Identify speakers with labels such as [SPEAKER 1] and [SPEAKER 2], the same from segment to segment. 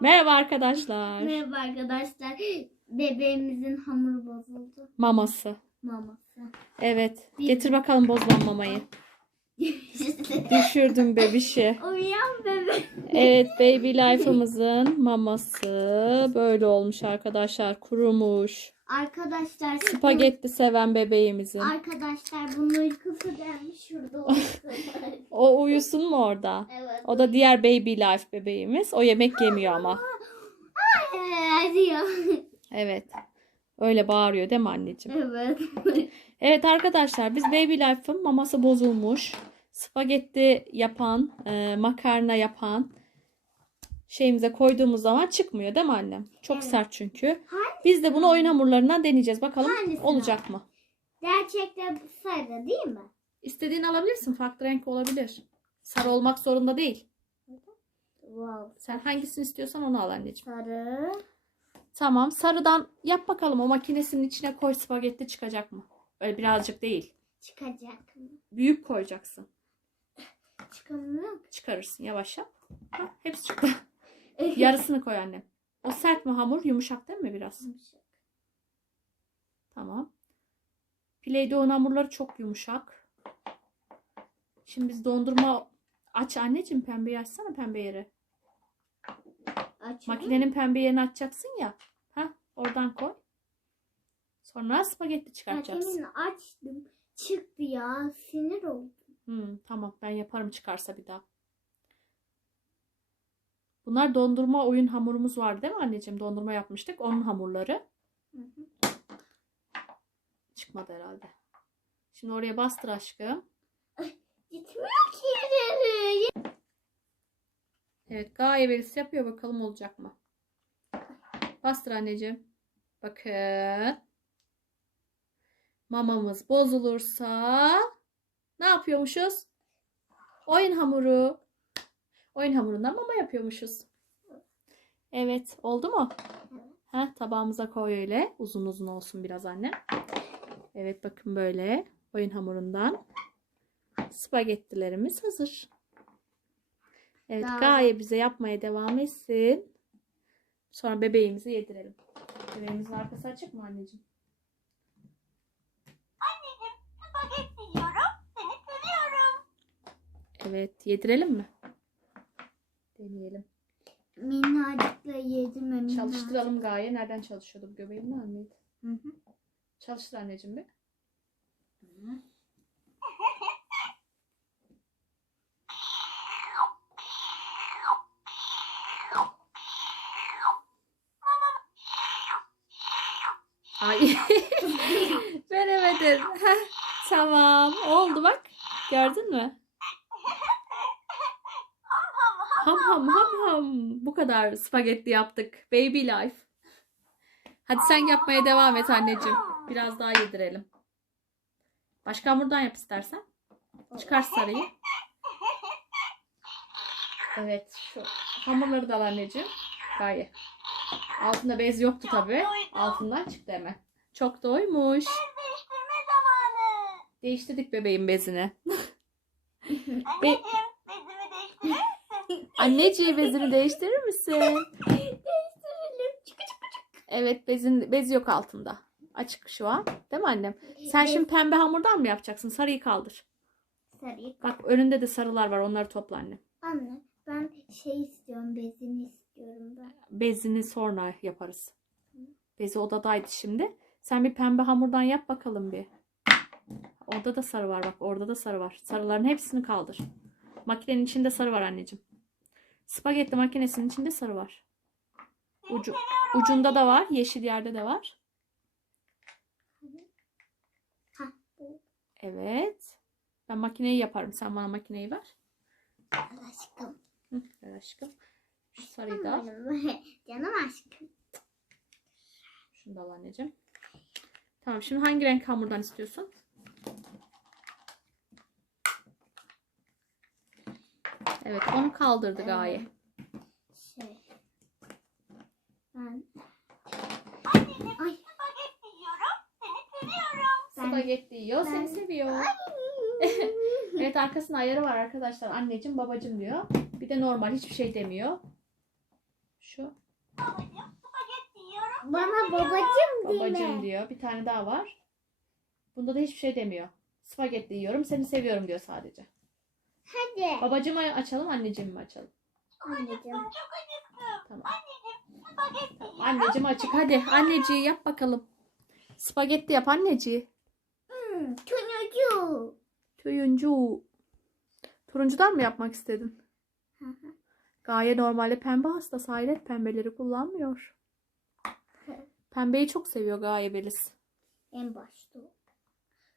[SPEAKER 1] Merhaba arkadaşlar.
[SPEAKER 2] Merhaba arkadaşlar. Bebeğimizin hamuru bozuldu.
[SPEAKER 1] Maması.
[SPEAKER 2] Maması.
[SPEAKER 1] Evet. Getir bakalım bozulan mamayı. Düşürdüm bebişi.
[SPEAKER 2] Uyan bebek.
[SPEAKER 1] Evet baby life'ımızın maması böyle olmuş arkadaşlar. Kurumuş.
[SPEAKER 2] Arkadaşlar.
[SPEAKER 1] Spagetti seven bebeğimizin.
[SPEAKER 2] Arkadaşlar bunun uykusu gelmiş. Şurada.
[SPEAKER 1] O uyusun mu orada?
[SPEAKER 2] evet.
[SPEAKER 1] O da diğer baby life bebeğimiz. O yemek yemiyor ama. Evet. Öyle bağırıyor değil mi anneciğim?
[SPEAKER 2] evet.
[SPEAKER 1] Evet arkadaşlar biz Baby Life'ın maması bozulmuş. Spagetti yapan, e, makarna yapan şeyimize koyduğumuz zaman çıkmıyor değil mi annem? Çok
[SPEAKER 2] Evet.
[SPEAKER 1] sert çünkü.
[SPEAKER 2] Hangisi?
[SPEAKER 1] Biz de bunu oyun hamurlarından deneyeceğiz. Bakalım
[SPEAKER 2] Hangisi?
[SPEAKER 1] olacak mı?
[SPEAKER 2] Gerçekten bu sarı değil mi?
[SPEAKER 1] İstediğini alabilirsin. Farklı renk olabilir. Sarı olmak zorunda değil.
[SPEAKER 2] Wow.
[SPEAKER 1] Sen hangisini istiyorsan onu al anneciğim.
[SPEAKER 2] Sarı.
[SPEAKER 1] Tamam. Sarıdan yap bakalım. O makinesinin içine koy spagetti çıkacak mı? Öyle birazcık değil.
[SPEAKER 2] Çıkacak mı?
[SPEAKER 1] Büyük koyacaksın.
[SPEAKER 2] Çıkamıyor.
[SPEAKER 1] Çıkarırsın. Yavaş yap. Hah, hepsi çıktı. Yarısını koy annem. O sert mi hamur? Yumuşak değil mi biraz? Tamam. Play-Doh'un hamurları çok yumuşak. Şimdi biz dondurma aç anneciğim pembeyi açsana pembe yeri.
[SPEAKER 2] Aç.
[SPEAKER 1] Makinenin pembe yerini açacaksın ya. Ha, oradan koy. Sonra spagetti çıkartacaksın.
[SPEAKER 2] Demin açtım. Çıktı ya. Sinir oldum.
[SPEAKER 1] Hmm, tamam ben yaparım çıkarsa bir daha. Bunlar dondurma oyun hamurumuz var değil mi anneciğim? Dondurma yapmıştık. Onun hamurları.
[SPEAKER 2] Hı hı.
[SPEAKER 1] Çıkmadı herhalde. Şimdi oraya bastır aşkım.
[SPEAKER 2] Gitmiyor ki ileri.
[SPEAKER 1] Evet gaye verisi yapıyor. Bakalım olacak mı? Bastır anneciğim. Bakın. Mamamız bozulursa ne yapıyormuşuz? Oyun hamuru. Oyun hamurundan mama yapıyormuşuz. Evet oldu mu? Ha, tabağımıza koy öyle. Uzun uzun olsun biraz anne. Evet bakın böyle oyun hamurundan spagettilerimiz hazır. Evet
[SPEAKER 2] Daha-
[SPEAKER 1] Gaye bize yapmaya devam etsin. Sonra bebeğimizi yedirelim. Bebeğimizin arkası açık mı anneciğim?
[SPEAKER 2] Spagetti yiyorum. Seni seviyorum.
[SPEAKER 1] Evet yedirelim mi? Deneyelim.
[SPEAKER 2] Minnacıkla yedim mi?
[SPEAKER 1] Çalıştıralım Gaye. Nereden çalışıyordu bu göbeğinden miydi?
[SPEAKER 2] Hı hı.
[SPEAKER 1] Çalıştır anneciğim bir. Ay. Veremedim. Tamam. Oldu bak. Gördün mü? Ham ham ham ham. Bu kadar spagetti yaptık. Baby life. Hadi sen yapmaya devam et anneciğim. Biraz daha yedirelim. Başka hamurdan yap istersen. Çıkar sarıyı. Evet. Şu hamurları da al anneciğim. Gaye. Altında bez yoktu tabi. Altından çıktı hemen. Çok doymuş.
[SPEAKER 2] Değiştirme zamanı.
[SPEAKER 1] Değiştirdik bebeğin bezini. Be-
[SPEAKER 2] Anneciğim bezimi değiştirir?
[SPEAKER 1] Anneciğim bezini değiştirir misin?
[SPEAKER 2] Değiştirelim. Çıkı çıkı çıkı.
[SPEAKER 1] Evet bezin bez yok altında. Açık şu an. Değil mi annem? Sen şimdi pembe hamurdan mı yapacaksın? Sarıyı kaldır.
[SPEAKER 2] Sarıyı
[SPEAKER 1] Bak önünde de sarılar var. Onları topla annem.
[SPEAKER 2] Anne ben şey istiyorum bezini istiyorum ben.
[SPEAKER 1] Bezini sonra yaparız. Bezi odadaydı şimdi. Sen bir pembe hamurdan yap bakalım bir. Orada da sarı var bak. Orada da sarı var. Sarıların hepsini kaldır. Makinenin içinde sarı var anneciğim. Spagetti makinesinin içinde sarı var. Ucu, ucunda da var. Yeşil yerde de var. Evet. Ben makineyi yaparım. Sen bana makineyi ver.
[SPEAKER 2] Aşkım.
[SPEAKER 1] Hı, ver aşkım. Şu sarıyı da al.
[SPEAKER 2] Canım aşkım.
[SPEAKER 1] Şunu da al anneciğim. Tamam şimdi hangi renk hamurdan istiyorsun? Evet onu kaldırdı Gaye.
[SPEAKER 2] Şey. Ben. Ay.
[SPEAKER 1] Spagetti yiyor seni
[SPEAKER 2] ben-
[SPEAKER 1] seviyor. evet arkasında ayarı var arkadaşlar. Anneciğim babacım diyor. Bir de normal hiçbir şey demiyor. Şu
[SPEAKER 2] Bana babacım deme.
[SPEAKER 1] babacım diyor. Bir tane daha var. Bunda da hiçbir şey demiyor. Spagetti yiyorum. Seni seviyorum diyor sadece.
[SPEAKER 2] Hadi.
[SPEAKER 1] Babacımı açalım, anneciğimi mi açalım?
[SPEAKER 2] Anneciğim.
[SPEAKER 1] Tamam. Tamam, Anneciğim açık. Hadi anneciği yap bakalım. Spagetti yap anneciği.
[SPEAKER 2] Hmm, turuncu.
[SPEAKER 1] Turuncu. Turuncudan mı yapmak istedin?
[SPEAKER 2] Hı hı.
[SPEAKER 1] Gaye normalde pembe hastası. Hayret pembeleri kullanmıyor. Pembeyi çok seviyor Gaye Beliz.
[SPEAKER 2] en başta.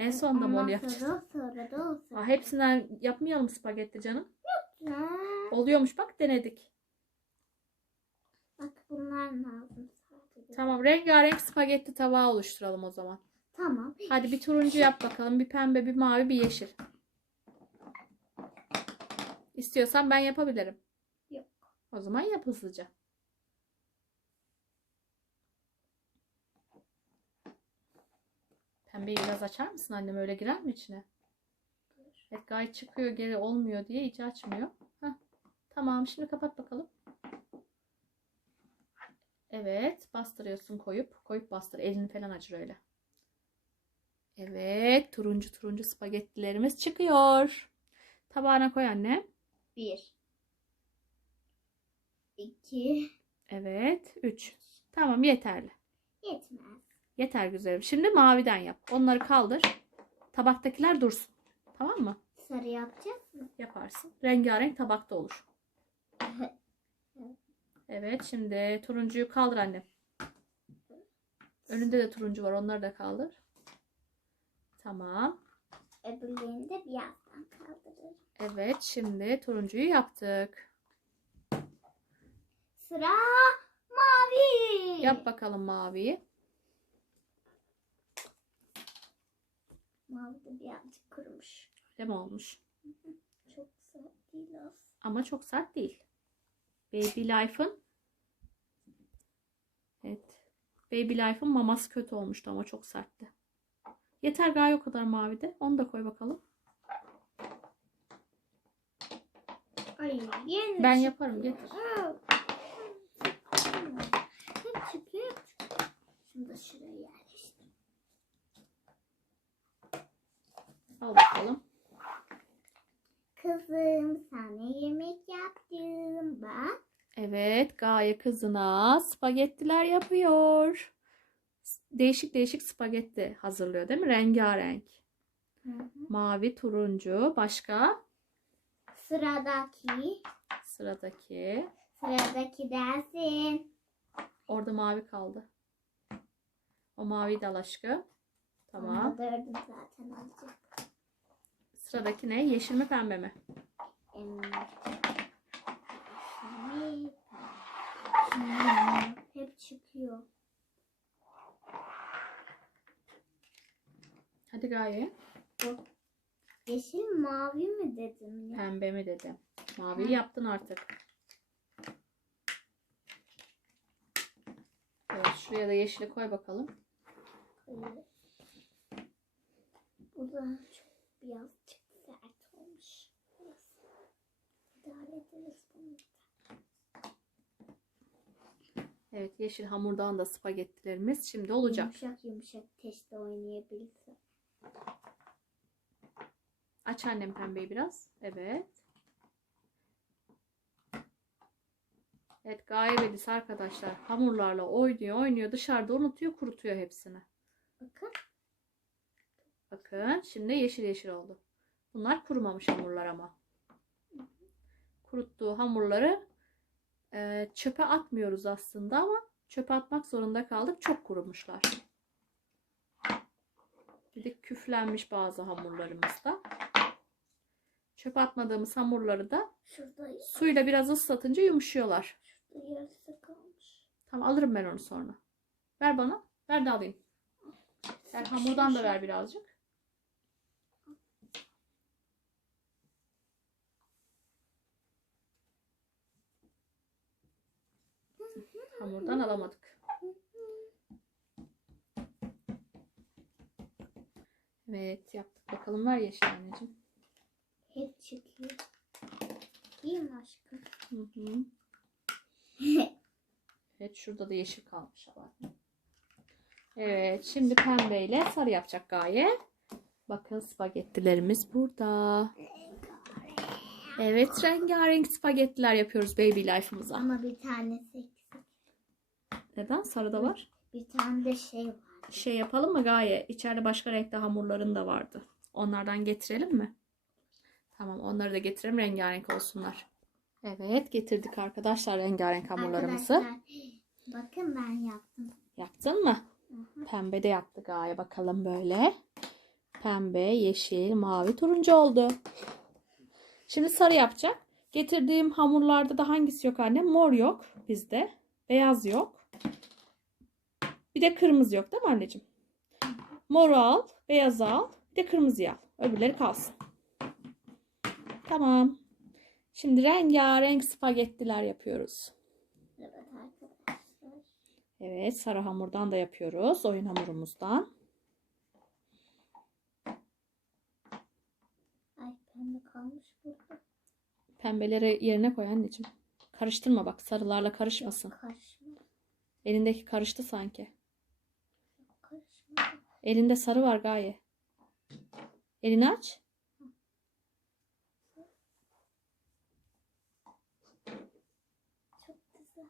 [SPEAKER 1] En sonunda mı onu yapacağız?
[SPEAKER 2] Sonra, da o
[SPEAKER 1] Aa, hepsinden yapmayalım spagetti canım.
[SPEAKER 2] sonra.
[SPEAKER 1] Oluyormuş bak denedik.
[SPEAKER 2] Bak bunlar lazım sadece.
[SPEAKER 1] Tamam rengarenk spagetti tabağı oluşturalım o zaman.
[SPEAKER 2] Tamam.
[SPEAKER 1] Hadi bir turuncu yap bakalım. Bir pembe, bir mavi, bir yeşil. İstiyorsan ben yapabilirim.
[SPEAKER 2] Yok.
[SPEAKER 1] O zaman yap hızlıca. Pembeyi biraz açar mısın annem? Öyle girer mi içine? Evet gayet çıkıyor geri olmuyor diye hiç açmıyor. Heh. Tamam şimdi kapat bakalım. Evet bastırıyorsun koyup. Koyup bastır. Elini falan acır öyle. Evet turuncu turuncu spagettilerimiz çıkıyor. Tabağına koy anne.
[SPEAKER 2] Bir. İki.
[SPEAKER 1] Evet 3. Tamam yeterli.
[SPEAKER 2] Yetmez.
[SPEAKER 1] Yeter güzelim. Şimdi maviden yap. Onları kaldır. Tabaktakiler dursun. Tamam mı?
[SPEAKER 2] Sarı yapacağız mı?
[SPEAKER 1] Yaparsın. Rengarenk tabakta olur. Evet şimdi turuncuyu kaldır annem. Önünde de turuncu var. Onları da kaldır. Tamam.
[SPEAKER 2] Öbürlerini de bir yandan kaldırırım.
[SPEAKER 1] Evet şimdi turuncuyu yaptık.
[SPEAKER 2] Sıra mavi.
[SPEAKER 1] Yap bakalım maviyi.
[SPEAKER 2] Mavi de birazcık kurumuş.
[SPEAKER 1] Öyle mi olmuş?
[SPEAKER 2] Çok sert değil az.
[SPEAKER 1] Ama çok sert değil. Baby Life'ın Evet. Baby Life'ın maması kötü olmuştu ama çok sertti. Yeter gaye o kadar mavide. Onu da koy bakalım.
[SPEAKER 2] Ay yeni
[SPEAKER 1] Ben yaparım getir.
[SPEAKER 2] Aa. Hep çıkıyor. hep çıkıyor. Şunu da şuraya yerleştir.
[SPEAKER 1] Al bakalım.
[SPEAKER 2] Kızım sana yemek yaptım bak.
[SPEAKER 1] Evet Gaye kızına spagettiler yapıyor. Değişik değişik spagetti hazırlıyor değil mi? Rengarenk.
[SPEAKER 2] Hı hı.
[SPEAKER 1] Mavi, turuncu. Başka?
[SPEAKER 2] Sıradaki.
[SPEAKER 1] Sıradaki.
[SPEAKER 2] Sıradaki dersin.
[SPEAKER 1] Orada mavi kaldı. O maviyi de al aşkım. Tamam.
[SPEAKER 2] Onu zaten alacak.
[SPEAKER 1] Sıradaki ne? Yeşil mi pembe mi?
[SPEAKER 2] Hep çıkıyor.
[SPEAKER 1] Hadi Gaye.
[SPEAKER 2] Yeşil mavi mi dedim ya?
[SPEAKER 1] Pembe mi dedim. Maviyi yaptın artık. Evet şuraya da yeşili koy bakalım.
[SPEAKER 2] Bu da çok birazcık sert olmuş. Biraz idare ederiz bunu.
[SPEAKER 1] Evet yeşil hamurdan da spagettilerimiz şimdi olacak.
[SPEAKER 2] Yumuşak yumuşak teste oynayabilse.
[SPEAKER 1] Aç annem pembeyi biraz. Evet. Evet Gaye Belis arkadaşlar hamurlarla oynuyor oynuyor dışarıda unutuyor kurutuyor hepsini.
[SPEAKER 2] Bakın.
[SPEAKER 1] Bakın şimdi yeşil yeşil oldu. Bunlar kurumamış hamurlar ama. Kuruttuğu hamurları e, çöpe atmıyoruz aslında ama çöpe atmak zorunda kaldık. Çok kurumuşlar. Bir de küflenmiş bazı hamurlarımız da. Çöpe atmadığımız hamurları da
[SPEAKER 2] Şurada,
[SPEAKER 1] suyla biraz ıslatınca yumuşuyorlar. Tamam alırım ben onu sonra. Ver bana. Ver de alayım. Ver hamurdan da ver birazcık. Hamurdan alamadık. Evet yaptık. Bakalım ver yeşil anneciğim.
[SPEAKER 2] Hep çıkıyor. Değil mi aşkım?
[SPEAKER 1] Hı hı. Evet şurada da yeşil kalmış ama. Evet şimdi pembeyle sarı yapacak Gaye. Bakın spagettilerimiz burada. Evet rengarenk spagettiler yapıyoruz baby life'ımıza.
[SPEAKER 2] Ama bir tanesi
[SPEAKER 1] Neden? Sarıda var.
[SPEAKER 2] Bir tane de şey var.
[SPEAKER 1] Şey yapalım mı Gaye? İçeride başka renkte hamurların da vardı. Onlardan getirelim mi? Tamam onları da getirelim rengarenk olsunlar. Evet getirdik arkadaşlar rengarenk hamurlarımızı.
[SPEAKER 2] Arkadaşlar bakın ben yaptım.
[SPEAKER 1] Yaptın mı? Pembe de yaptı Gaye bakalım böyle. Pembe, yeşil, mavi, turuncu oldu. Şimdi sarı yapacak. Getirdiğim hamurlarda da hangisi yok anne? Mor yok bizde. Beyaz yok. Bir de kırmızı yok değil mi anneciğim? Moru al, beyazı al, bir de kırmızıyı al. Öbürleri kalsın. Tamam. Şimdi rengarenk spagettiler yapıyoruz.
[SPEAKER 2] Evet arkadaşlar.
[SPEAKER 1] Evet, sarı hamurdan da yapıyoruz. Oyun hamurumuzdan.
[SPEAKER 2] Ay pembe kalmış burada.
[SPEAKER 1] Pembeleri yerine koy anneciğim. Karıştırma bak sarılarla karışmasın.
[SPEAKER 2] Karışma.
[SPEAKER 1] Elindeki karıştı sanki. Elinde sarı var Gaye. Elini aç.
[SPEAKER 2] Çok güzel.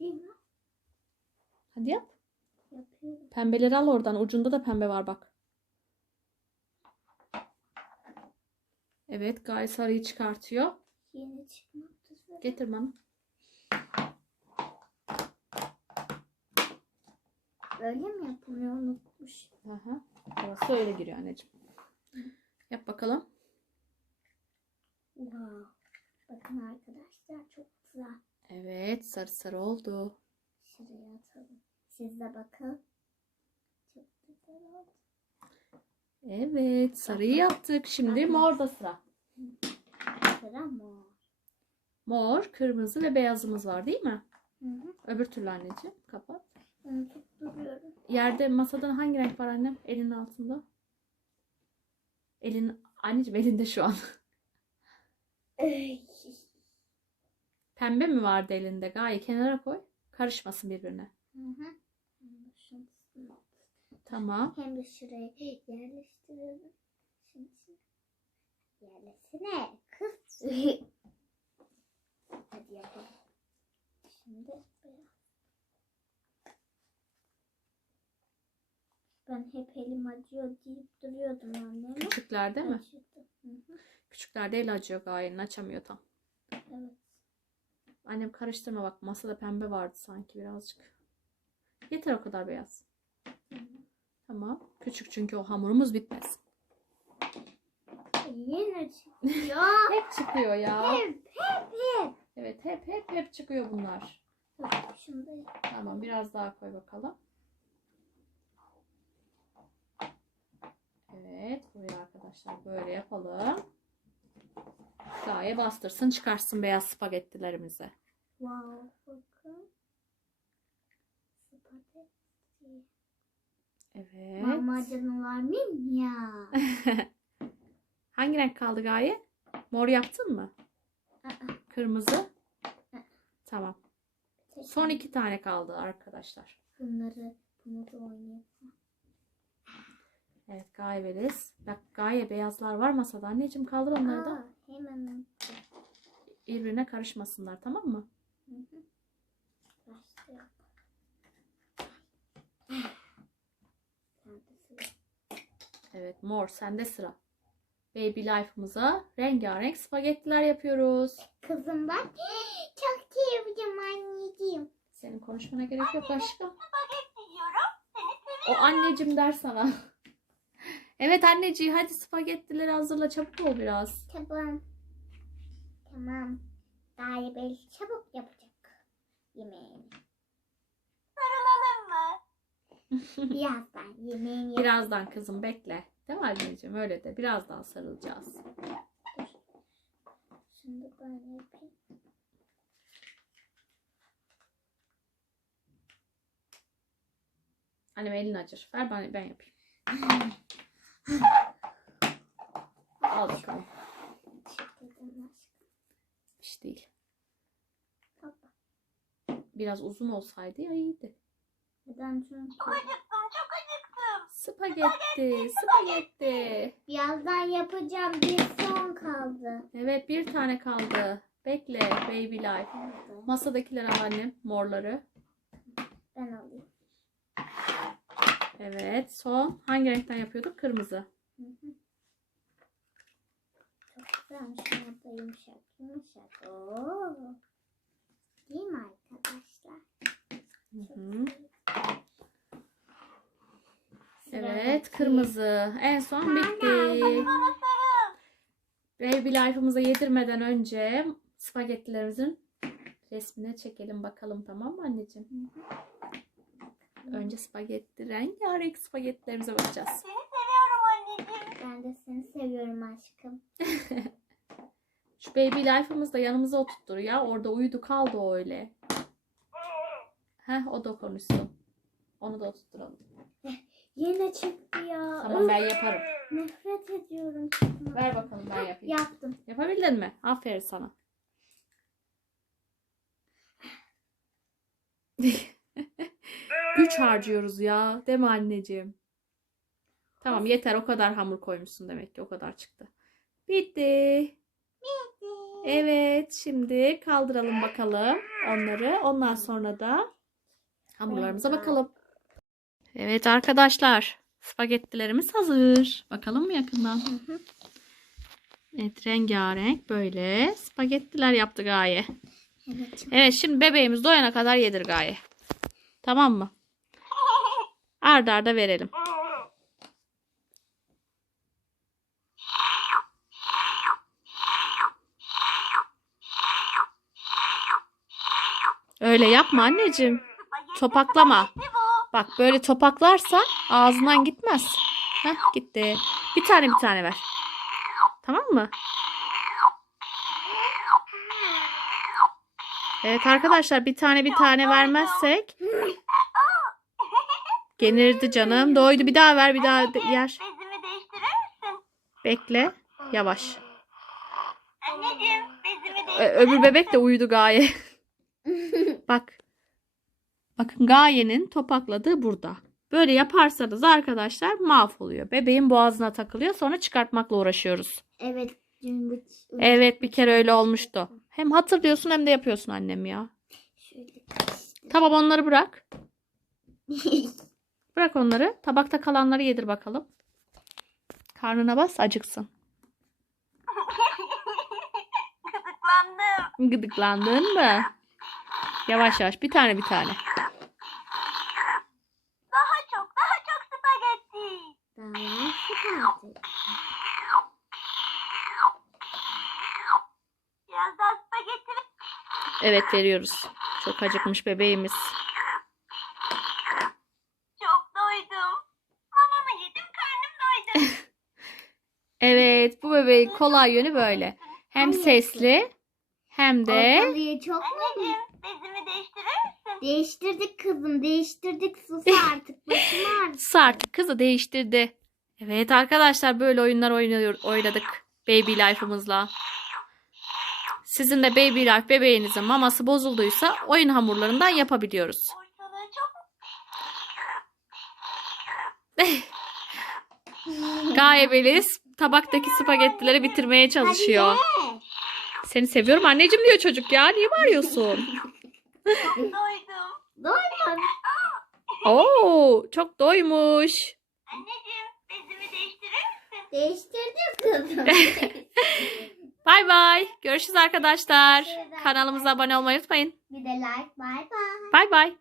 [SPEAKER 2] Değil mi?
[SPEAKER 1] Hadi yap.
[SPEAKER 2] Yapıyorum.
[SPEAKER 1] Pembeleri al oradan. Ucunda da pembe var bak. Evet Gaye sarıyı çıkartıyor.
[SPEAKER 2] Yeni çıkmak.
[SPEAKER 1] Getir bana.
[SPEAKER 2] Öyle mi yapılıyor unutmuş.
[SPEAKER 1] Aha. Burası öyle giriyor anneciğim. Yap bakalım.
[SPEAKER 2] Wow. Bakın arkadaşlar çok güzel.
[SPEAKER 1] Evet sarı sarı oldu.
[SPEAKER 2] Şuraya atalım. Siz de bakın. Çok güzel oldu.
[SPEAKER 1] Evet sarıyı yaptık. Şimdi mor da sıra.
[SPEAKER 2] Sıra mor.
[SPEAKER 1] Mor, kırmızı ve beyazımız var değil mi?
[SPEAKER 2] Hı hı.
[SPEAKER 1] Öbür türlü anneciğim. Kapat.
[SPEAKER 2] Tutturuyorum.
[SPEAKER 1] Yerde masadan hangi renk var annem? Elinin altında. Elin anneciğim elinde şu an. Pembe mi vardı elinde? Gaye kenara koy. Karışmasın birbirine.
[SPEAKER 2] Hı hı.
[SPEAKER 1] Tamam.
[SPEAKER 2] Hem de şuraya yerleştirelim. Şimdi şimdi. Yerleşsene kız. Hadi yapalım. Şimdi beyaz. Ben hep elim acıyor deyip duruyordum anneme.
[SPEAKER 1] Küçüklerde mi?
[SPEAKER 2] Acıdı. Hı hı.
[SPEAKER 1] Küçüklerde el acıyor Gaye'nin açamıyor tam.
[SPEAKER 2] Evet.
[SPEAKER 1] Annem karıştırma bak masada pembe vardı sanki birazcık. Yeter o kadar beyaz.
[SPEAKER 2] Hı.
[SPEAKER 1] Tamam. Küçük çünkü o hamurumuz bitmez.
[SPEAKER 2] Yine çıkıyor.
[SPEAKER 1] Hep çıkıyor ya.
[SPEAKER 2] hep hep hep.
[SPEAKER 1] Evet hep hep hep çıkıyor bunlar.
[SPEAKER 2] Dur, Şunu da
[SPEAKER 1] Tamam biraz daha koy bakalım. Evet buraya arkadaşlar böyle yapalım. Gaye bastırsın çıkarsın beyaz spagettilerimizi.
[SPEAKER 2] Wow, bakın. Spagetti.
[SPEAKER 1] Evet.
[SPEAKER 2] Lahmacun var mı ya?
[SPEAKER 1] Hangi renk kaldı Gaye? Mor yaptın mı?
[SPEAKER 2] Aa,
[SPEAKER 1] Kırmızı. Tamam. Son iki tane kaldı arkadaşlar.
[SPEAKER 2] Bunları bunu da oynayalım.
[SPEAKER 1] Evet Gaye ve Liz. Bak Gaye beyazlar var masada. Anneciğim kaldır onları da.
[SPEAKER 2] Hemen
[SPEAKER 1] Birbirine karışmasınlar tamam mı?
[SPEAKER 2] Hı hı. başlayalım.
[SPEAKER 1] Evet mor sende sıra. Baby Life'ımıza rengarenk spagettiler yapıyoruz.
[SPEAKER 2] Kızım bak. Çok sevdim anneciğim.
[SPEAKER 1] Senin konuşmana gerek yok aşkım. O anneciğim der sana. Evet anneciğim hadi spagettileri hazırla çabuk ol biraz.
[SPEAKER 2] Tamam. Tamam. Galiba çabuk yapacak yemeğini. Birazdan yemeğini yap.
[SPEAKER 1] Birazdan kızım bekle. Değil mi anneciğim? Öyle de birazdan sarılacağız.
[SPEAKER 2] Şimdi ben yapayım.
[SPEAKER 1] Annem elini acır. Ver ben, ben yapayım. Al
[SPEAKER 2] aşkım.
[SPEAKER 1] Bir şey değil.
[SPEAKER 2] Baba.
[SPEAKER 1] biraz uzun olsaydı ya iyiydi.
[SPEAKER 2] Neden çünkü
[SPEAKER 3] Çok acıktım çok acıktım.
[SPEAKER 1] Spagetti, spagetti.
[SPEAKER 2] birazdan yapacağım bir son kaldı.
[SPEAKER 1] Evet bir tane kaldı. Bekle baby life. Masadakiler al annem morları.
[SPEAKER 2] Ben alayım.
[SPEAKER 1] Evet son. Hangi renkten yapıyorduk? Kırmızı.
[SPEAKER 2] Hı hı. Çok güzelmiş. Da yumuşak yumuşak. Oo. Değil mi arkadaşlar?
[SPEAKER 1] Hı hı. Evet kırmızı. En son bitti. Baby life'ımıza yedirmeden önce spagettilerimizin resmine çekelim bakalım tamam mı anneciğim? Önce spagetti rengarenk spagettilerimize bakacağız.
[SPEAKER 3] Seni seviyorum anneciğim.
[SPEAKER 2] Ben de seni seviyorum aşkım.
[SPEAKER 1] Şu baby life'ımızı da yanımıza oturttur ya. Orada uyudu kaldı o öyle. Heh o da konuşsun. Onu da oturtturalım.
[SPEAKER 2] Yine çıktı ya.
[SPEAKER 1] Tamam ben yaparım.
[SPEAKER 2] Nefret ediyorum çıkmaktan.
[SPEAKER 1] Ver bakalım ben yapayım.
[SPEAKER 2] Yaptım.
[SPEAKER 1] Yapabildin mi? Aferin sana. Güç harcıyoruz ya. Değil mi anneciğim? Tamam yeter o kadar hamur koymuşsun demek ki o kadar çıktı. Bitti. Evet şimdi kaldıralım bakalım onları. Ondan sonra da hamurlarımıza bakalım. Evet arkadaşlar spagettilerimiz hazır. Bakalım mı yakından? Evet rengarenk böyle spagettiler yaptı Gaye.
[SPEAKER 2] Evet.
[SPEAKER 1] Evet şimdi bebeğimiz doyana kadar yedir Gaye. Tamam mı? Arda arda verelim. Öyle yapma anneciğim. Topaklama. Bak böyle topaklarsa ağzından gitmez. Heh gitti. Bir tane bir tane ver. Tamam mı? Evet arkadaşlar bir tane bir tane vermezsek genirdi canım. Doydu bir daha ver bir daha de- yer.
[SPEAKER 3] Bezimi değiştirir misin?
[SPEAKER 1] Bekle. Yavaş.
[SPEAKER 3] Anneciğim bezimi
[SPEAKER 1] Ö-
[SPEAKER 3] değiştirir
[SPEAKER 1] öbür bebek de uyudu Gaye. Bak. Bakın Gaye'nin topakladığı burada. Böyle yaparsanız arkadaşlar mahvoluyor. Bebeğin boğazına takılıyor sonra çıkartmakla uğraşıyoruz.
[SPEAKER 2] Evet. bu-
[SPEAKER 1] Evet bir kere öyle olmuştu. Hem hatırlıyorsun hem de yapıyorsun annem ya.
[SPEAKER 2] Şöyle.
[SPEAKER 1] Tamam onları bırak. Bırak onları. Tabakta kalanları yedir bakalım. Karnına bas acıksın.
[SPEAKER 3] Gıdıklandım.
[SPEAKER 1] Gıdıklandın mı? Yavaş yavaş bir tane bir tane.
[SPEAKER 3] Daha çok daha çok spagetti.
[SPEAKER 2] Daha.
[SPEAKER 3] Biraz daha spagetti ve
[SPEAKER 1] Evet veriyoruz. Çok acıkmış bebeğimiz.
[SPEAKER 3] çok doydum. Mamamı yedim karnım doydu.
[SPEAKER 1] Bebeğin kolay yönü böyle. Hem sesli hem de
[SPEAKER 2] Ortalığı çok mu?
[SPEAKER 3] Anneciğim bezimi değiştirir misin?
[SPEAKER 2] Değiştirdik kızım. Değiştirdik. Sus artık. Başım ağrıdı.
[SPEAKER 1] Sus artık kızı değiştirdi. Evet arkadaşlar böyle oyunlar oynuyor, oynadık Baby Life'ımızla. Sizin de Baby Life bebeğinizin maması bozulduysa oyun hamurlarından yapabiliyoruz.
[SPEAKER 3] Ortalığı çok
[SPEAKER 1] Gaye Beliz tabaktaki spagettileri bitirmeye çalışıyor. Seni seviyorum anneciğim diyor çocuk ya. Niye bağırıyorsun?
[SPEAKER 3] doydum.
[SPEAKER 2] Doymadım.
[SPEAKER 1] Oo, çok doymuş.
[SPEAKER 3] Anneciğim bezimi değiştirir misin?
[SPEAKER 2] Değiştirdik kızım.
[SPEAKER 1] Bay bay. Görüşürüz arkadaşlar. Kanalımıza abone olmayı unutmayın.
[SPEAKER 2] Bir de like. Bye bye.
[SPEAKER 1] Bay bay.